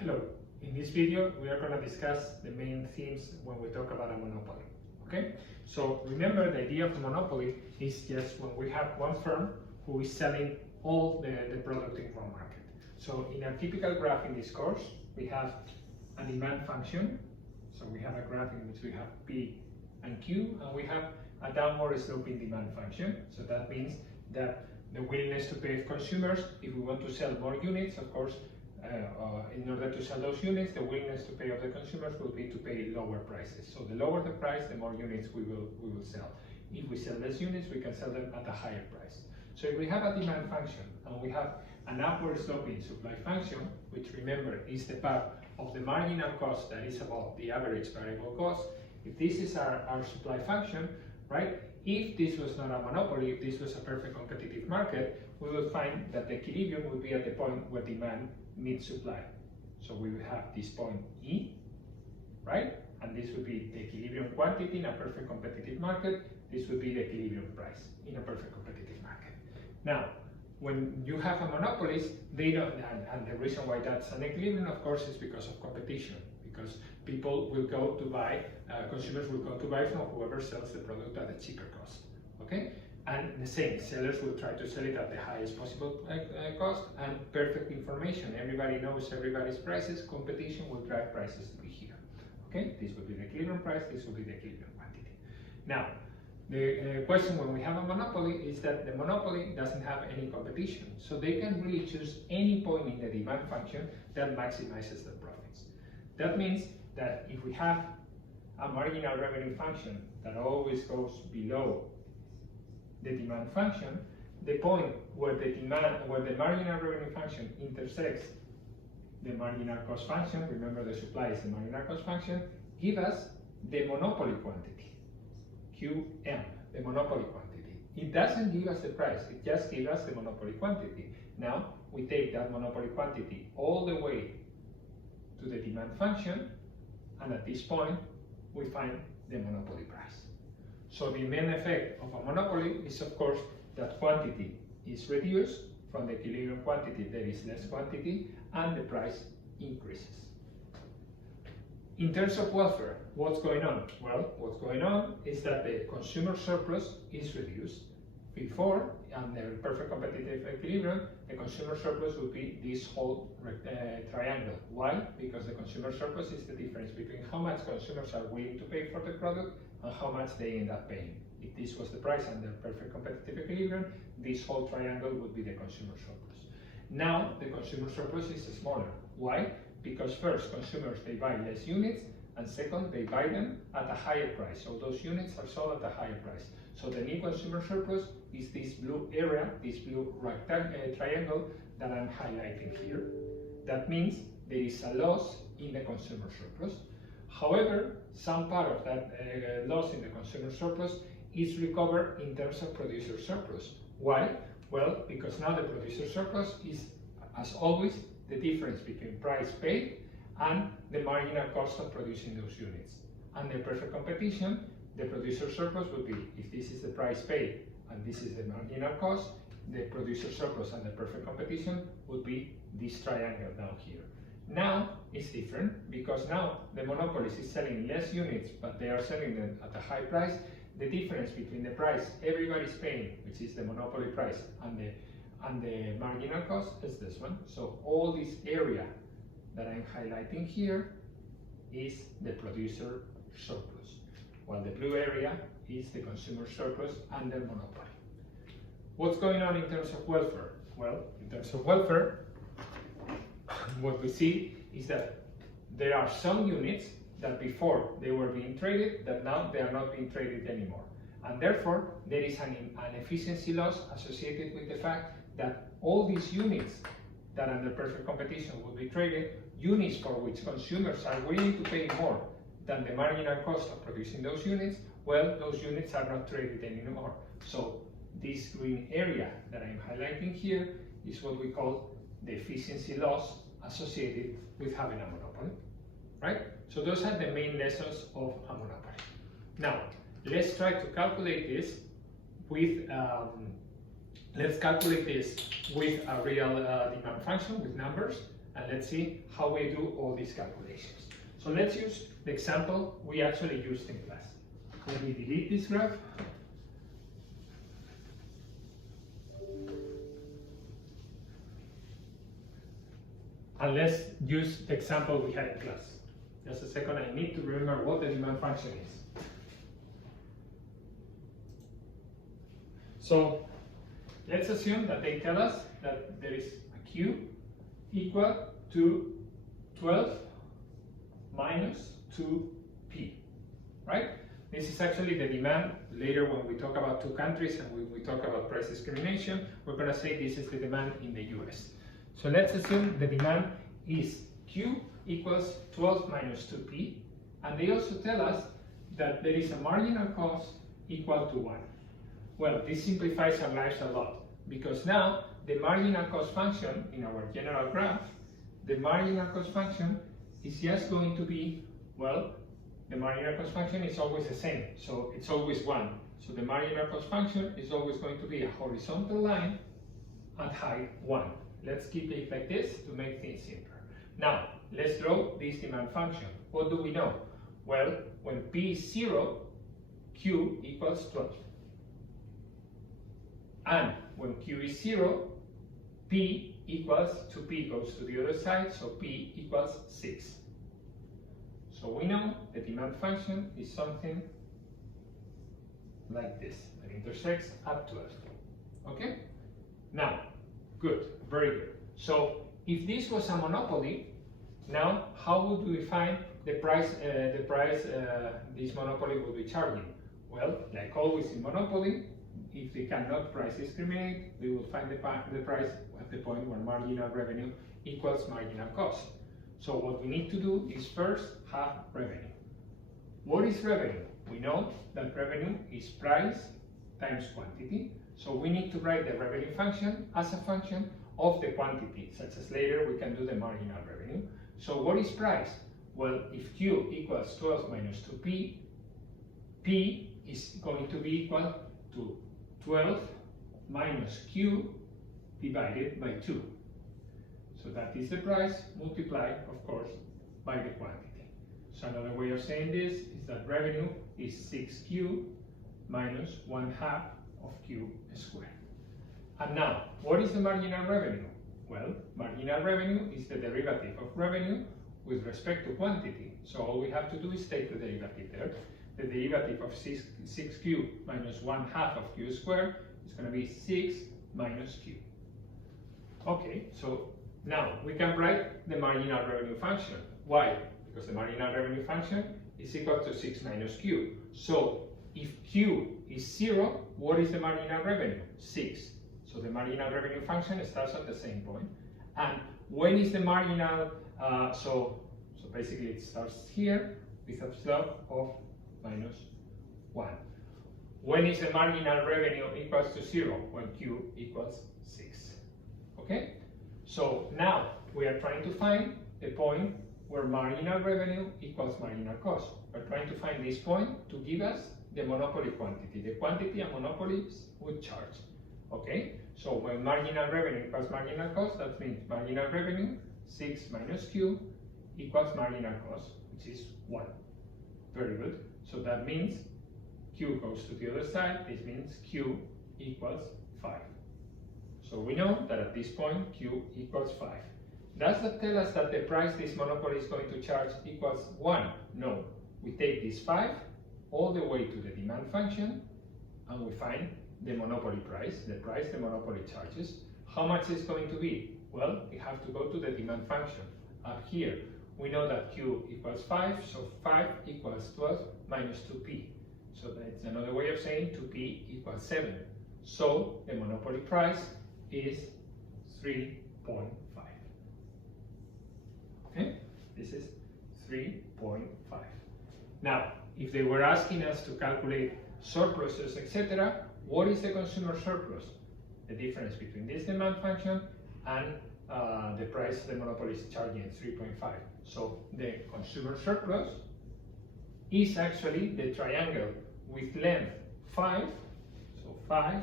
Hello, in this video we are going to discuss the main themes when we talk about a monopoly. Okay, so remember the idea of a monopoly is just when we have one firm who is selling all the product in one market. So in a typical graph in this course we have a demand function, so we have a graph in which we have P and Q, and we have a downward sloping demand function. So that means that the willingness to pay of consumers, if we want to sell more units, of course, in order to sell those units, the willingness to pay of the consumers will be to pay lower prices. So the lower the price, the more units we will sell. If we sell less units, we can sell them at a higher price. So if we have a demand function and we have an upward sloping supply function, which remember is the part of the marginal cost that is above the average variable cost, if this is our supply function, right? If this was not a monopoly, if this was a perfect competitive market, we will find that the equilibrium would be at the point where demand meets supply. So we will have this point E, right? And this would be the equilibrium quantity in a perfect competitive market. This would be the equilibrium price in a perfect competitive market. Now, when you have a monopolist, they don't, and the reason why that's an equilibrium, of course, is because of competition. Because people will go to buy, consumers will go to buy from whoever sells the product at a cheaper cost. Okay? And the same, sellers will try to sell it at the highest possible cost, and perfect information. Everybody knows everybody's prices. Competition will drive prices to be here. Okay, this will be the equilibrium price, this will be the equilibrium quantity. Now, the question when we have a monopoly is that the monopoly doesn't have any competition. So they can really choose any point in the demand function that maximizes their profits. That means that if we have a marginal revenue function that always goes below the demand function, the point where the marginal revenue function intersects the marginal cost function, remember the supply is the marginal cost function, give us the monopoly quantity, QM, the monopoly quantity. It doesn't give us the price, it just gives us the monopoly quantity. Now we take that monopoly quantity all the way to the demand function, and at this point we find the monopoly price. So the main effect of a monopoly is, of course, that quantity is reduced. From the equilibrium quantity there is less quantity and the price increases. In terms of welfare, what's going on? Well, what's going on is that the consumer surplus is reduced. Before, under perfect competitive equilibrium, the consumer surplus would be this whole triangle. Why? Because the consumer surplus is the difference between how much consumers are willing to pay for the product and how much they end up paying. If this was the price under perfect competitive equilibrium, this whole triangle would be the consumer surplus. Now, the consumer surplus is smaller. Why? Because first, consumers, they buy less units, and second, they buy them at a higher price. So those units are sold at a higher price. So the new consumer surplus is this blue area, this blue triangle that I'm highlighting here. That means there is a loss in the consumer surplus. However, some part of that loss in the consumer surplus is recovered in terms of producer surplus. Why? Well, because now the producer surplus is, as always, the difference between price paid and the marginal cost of producing those units. Under perfect competition, the producer surplus would be, if this is the price paid and this is the marginal cost, the producer surplus under perfect competition would be this triangle down here. Now it's different because now the monopolist is selling less units, but they are selling them at a high price. The difference between the price everybody's paying, which is the monopoly price, and the marginal cost is this one. So all this area that I'm highlighting here is the producer surplus, while the blue area is the consumer surplus under monopoly. What's going on in terms of welfare? Well, in terms of welfare, what we see is that there are some units that before they were being traded, that now they are not being traded anymore. And therefore, there is an efficiency loss associated with the fact that all these units that under perfect competition will be traded, units for which consumers are willing to pay more than the marginal cost of producing those units, well, those units are not traded anymore. So this green area that I'm highlighting here is what we call the efficiency loss associated with having a monopoly, right? So those are the main lessons of a monopoly. Now, let's try to calculate this with a real demand function with numbers, and let's see how we do all these calculations. So let's use the example we actually used in class. Let me delete this graph. And let's use the example we had in class. Just a second, I need to remember what the demand function is. So let's assume that they tell us that there is a Q equal to 12 minus 2P, right? This is actually the demand. Later when we talk about two countries and we talk about price discrimination, we're going to say this is the demand in the US. So let's assume the demand is Q equals 12 minus 2P, and they also tell us that there is a marginal cost equal to 1. Well, this simplifies our lives a lot, because now the marginal cost function in our general graph, the marginal cost function is just going to be, well, the marginal cost function is always the same, so it's always 1. So the marginal cost function is always going to be a horizontal line at height 1. Let's keep it like this to make things simpler. Now, let's draw this demand function. What do we know? Well, when P is 0, Q equals 12. And when Q is 0, P equals 2P goes to the other side, so P equals 6. So we know the demand function is something like this, that intersects at 12. Okay? Now, good, very good. So if this was a monopoly, now how would we find the price this monopoly would be charging? Well, like always in monopoly, if they cannot price discriminate, we will find the price at the point where marginal revenue equals marginal cost. So what we need to do is first have revenue. What is revenue? We know that revenue is price times quantity. So we need to write the revenue function as a function of the quantity, such as later we can do the marginal revenue. So what is price? Well, if Q equals 12 minus 2P, P is going to be equal to 12 minus Q divided by 2. So that is the price multiplied, of course, by the quantity. So another way of saying this is that revenue is 6Q minus 1/2 of Q squared. And now, what is the marginal revenue? Well, marginal revenue is the derivative of revenue with respect to quantity. So all we have to do is take the derivative there. The derivative of 6Q minus 1/2 of Q squared is going to be 6 minus Q. Okay, so now we can write the marginal revenue function. Why? Because the marginal revenue function is equal to 6 minus Q. So if Q is 0, what is the marginal revenue? 6. So the marginal revenue function starts at the same point. And when is the marginal, so basically it starts here with a slope of minus 1. When is the marginal revenue equals to 0? When Q equals 6. Okay? So now we are trying to find the point where marginal revenue equals marginal cost. We're trying to find this point to give us the monopoly quantity, the quantity a monopolies would charge. Okay? So when marginal revenue equals marginal cost, that means marginal revenue 6 minus Q equals marginal cost, which is 1. Very good. So that means Q goes to the other side. This means Q equals 5. So we know that at this point Q equals 5. Does that tell us that the price this monopoly is going to charge equals 1? No. We take this 5 all the way to the demand function and we find the monopoly price, the price the monopoly charges. How much is going to be? Well, we have to go to the demand function. Up here, we know that Q equals 5, so 5 equals 12 minus 2P. So that's another way of saying 2P equals 7. So the monopoly price is 3.5. Okay? This is 3.5. Now, if they were asking us to calculate surpluses, etc., what is the consumer surplus? The difference between this demand function and the price the monopoly is charging, 3.5. So the consumer surplus is actually the triangle with length 5, so 5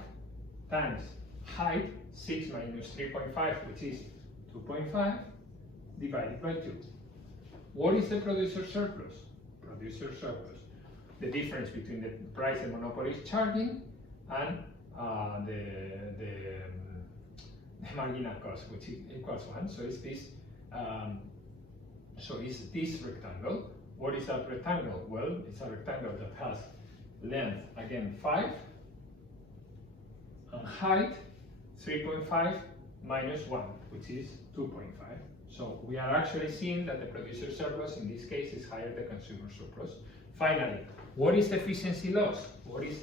times height 6 minus 3.5, which is 2.5, divided by 2. What is the producer surplus? Producer surplus, the difference between the price the monopoly is charging and the marginal cost, which equals 1. So it's this. So it's this rectangle. What is that rectangle? Well, it's a rectangle that has length again 5 and height 3.5 minus 1, which is 2.5. So we are actually seeing that the producer surplus in this case is higher than consumer surplus. Finally, what is the efficiency loss? What is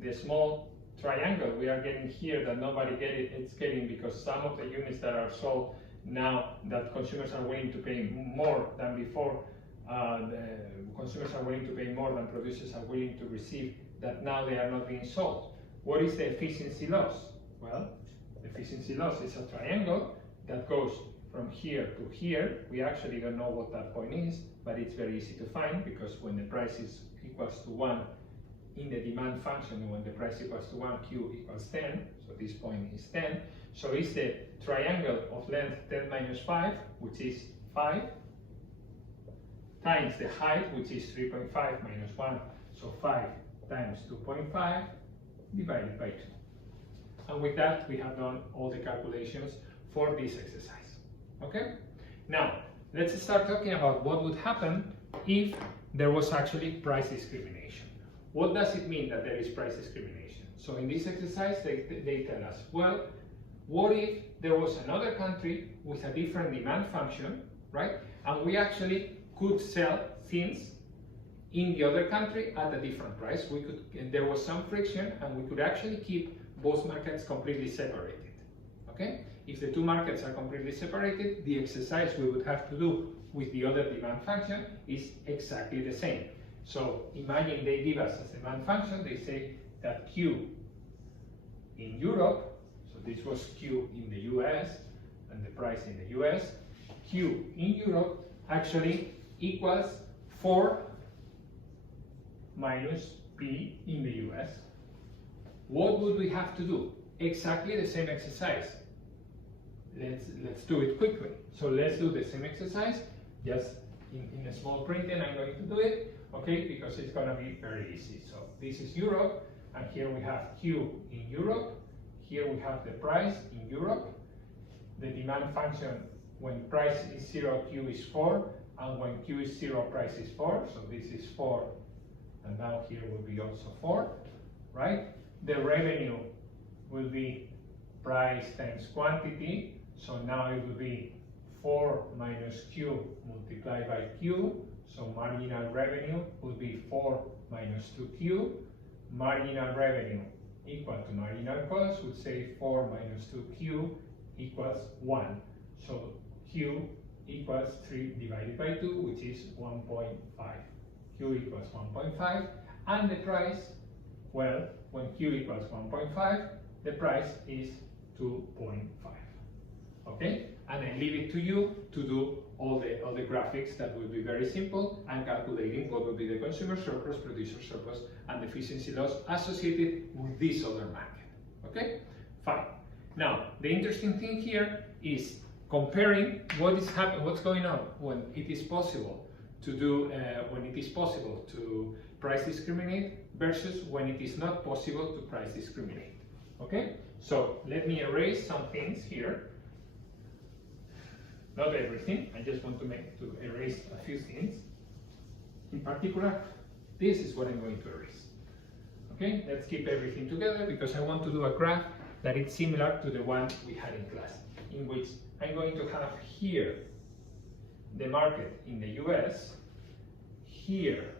the small triangle we are getting here that nobody it's getting because some of the units that are sold now that consumers are willing to pay more than before, the consumers are willing to pay more than producers are willing to receive, that now they are not being sold. What is the efficiency loss? Well, the efficiency loss is a triangle that goes from here to here. We actually don't know what that point is, but it's very easy to find because when the price is equals to 1 in the demand function, when the price equals to 1, Q equals 10, so this point is 10. So it's the triangle of length 10 minus 5, which is 5, times the height, which is 3.5 minus 1, so 5 times 2.5 divided by 2. And with that, we have done all the calculations for this exercise. Okay? Now, let's start talking about what would happen if there was actually price discrimination. What does it mean that there is price discrimination? So in this exercise, they tell us, well, what if there was another country with a different demand function, right? And we actually could sell things in the other country at a different price. There was some friction, and we could actually keep both markets completely separated. Okay? If the two markets are completely separated, the exercise we would have to do with the other demand function is exactly the same. So imagine they give us as demand function, they say that Q in Europe, so this was Q in the US and the price in the US, Q in Europe actually equals 4 minus P in the US. What would we have to do? Exactly the same exercise. Let's do it quickly. So let's do the same exercise, just in a small print, and I'm going to do it, okay, because it's going to be very easy. So this is Europe, and here we have Q in Europe. Here we have the price in Europe. The demand function, when price is 0, Q is 4, and when Q is 0, price is 4. So this is 4, and now here will be also 4, right? The revenue will be price times quantity. So now it will be 4 minus Q multiplied by Q. So marginal revenue will be 4 minus 2Q. Marginal revenue equal to marginal cost would say 4 minus 2Q equals 1. So Q equals 3 divided by 2, which is 1.5. Q equals 1.5. And the price, well, when Q equals 1.5, the price is 2.5. Okay? And I leave it to you to do all the graphics. That will be very simple, and calculating what will be the consumer surplus, producer surplus, and the efficiency loss associated with this other market. Okay? Fine. Now, the interesting thing here is comparing what's going on when it is possible to do, to price discriminate versus when it is not possible to price discriminate. Okay? So let me erase some things here. Not everything, I just want to erase a few things. In particular, this is what I'm going to erase. Okay, let's keep everything together because I want to do a graph that is similar to the one we had in class, in which I'm going to have here the market in the US, here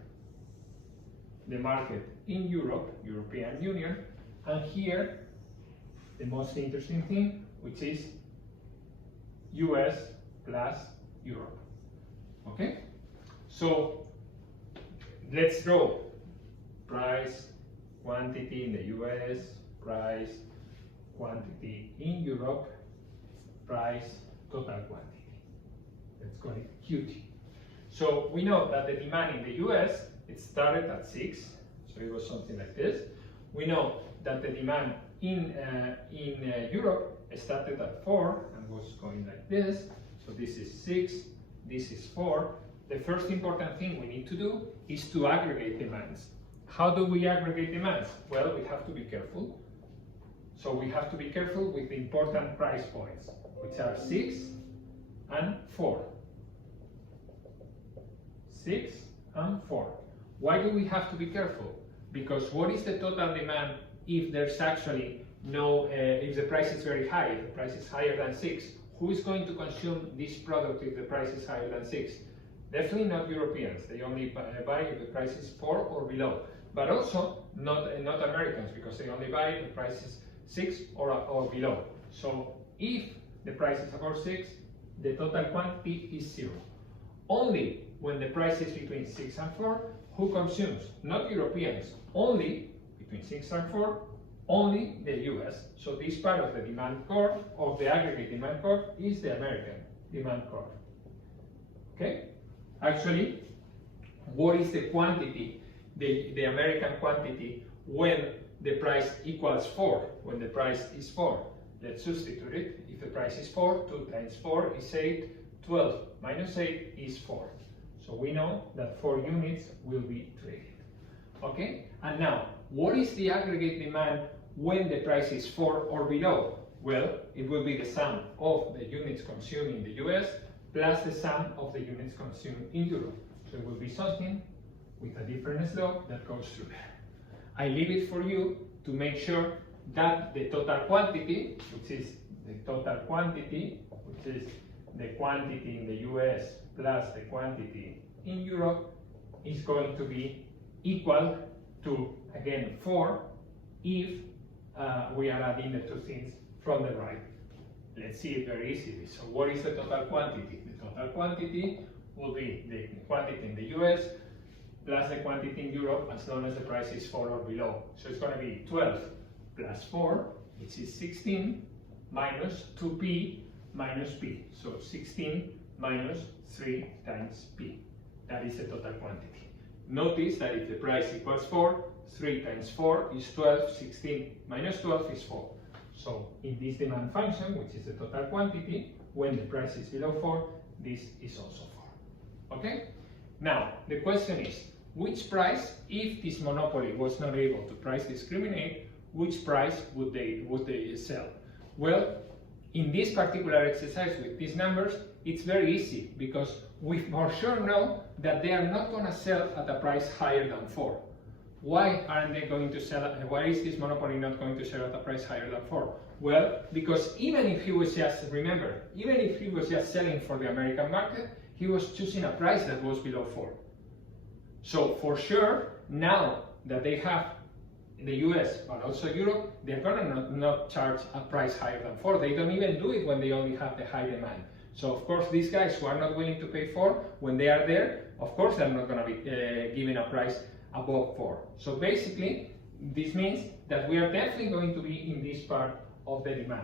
the market in Europe, European Union, and here the most interesting thing, which is US plus Europe. Okay? So let's draw price, quantity in the US, price, quantity in Europe, price, total quantity. Let's call it QT. So we know that the demand in the US, it started at 6, so it was something like this. We know that the demand in Europe started at 4 and was going like this. So this is 6, this is 4. The first important thing we need to do is to aggregate demands. How do we aggregate demands? Well, we have to be careful. So we have to be careful with the important price points, which are 6 and 4. 6 and 4. Why do we have to be careful? Because what is the total demand if there's actually no, if the price is very high, if the price is higher than 6? Who is going to consume this product if the price is higher than 6? Definitely not Europeans. They only buy if the price is 4 or below. But also not Americans, because they only buy if the price is 6 or below. So if the price is above 6, the total quantity is 0. Only when the price is between 6 and 4, who consumes? Not Europeans. Only between 6 and 4, only the US. So this part of the demand curve, of the aggregate demand curve, is the American demand curve. Okay? Actually, what is the quantity, the American quantity, when the price equals 4, when the price is 4? Let's substitute it. If the price is 4, 2 times 4 is 8, 12 minus 8 is 4. So we know that 4 units will be traded. Okay? And now, what is the aggregate demand when the price is 4 or below? Well, it will be the sum of the units consumed in the US plus the sum of the units consumed in Europe. So it will be something with a different slope that goes through there. I leave it for you to make sure that the total quantity, which is the total quantity, which is the quantity in the US plus the quantity in Europe, is going to be equal to, again, 4 if we are adding the two things from the right. Let's see it very easily. So what is the total quantity? The total quantity will be the quantity in the US plus the quantity in Europe as long as the price is 4 or below. So it's going to be 12 plus 4, which is 16, minus 2p minus p. So 16 minus 3 times p. That is the total quantity. Notice that if the price equals 4, 3 times 4 is 12, 16 minus 12 is 4. So in this demand function, which is the total quantity, when the price is below 4, this is also 4. Okay? Now, the question is, which price, if this monopoly was not able to price discriminate, which price would they sell? Well, in this particular exercise with these numbers, it's very easy because we for sure know that they are not going to sell at a price higher than 4. Why aren't they going to sell? Why is this monopoly not going to sell at a price higher than 4? Well, because even if he was just, remember, even if he was just selling for the American market, he was choosing a price that was below 4. So for sure, now that they have the US but also Europe, they're going to not charge a price higher than 4. They don't even do it when they only have the high demand. So of course, these guys who are not willing to pay 4, when they are there, of course they're not going to be giving a price above 4. So basically, this means that we are definitely going to be in this part of the demand.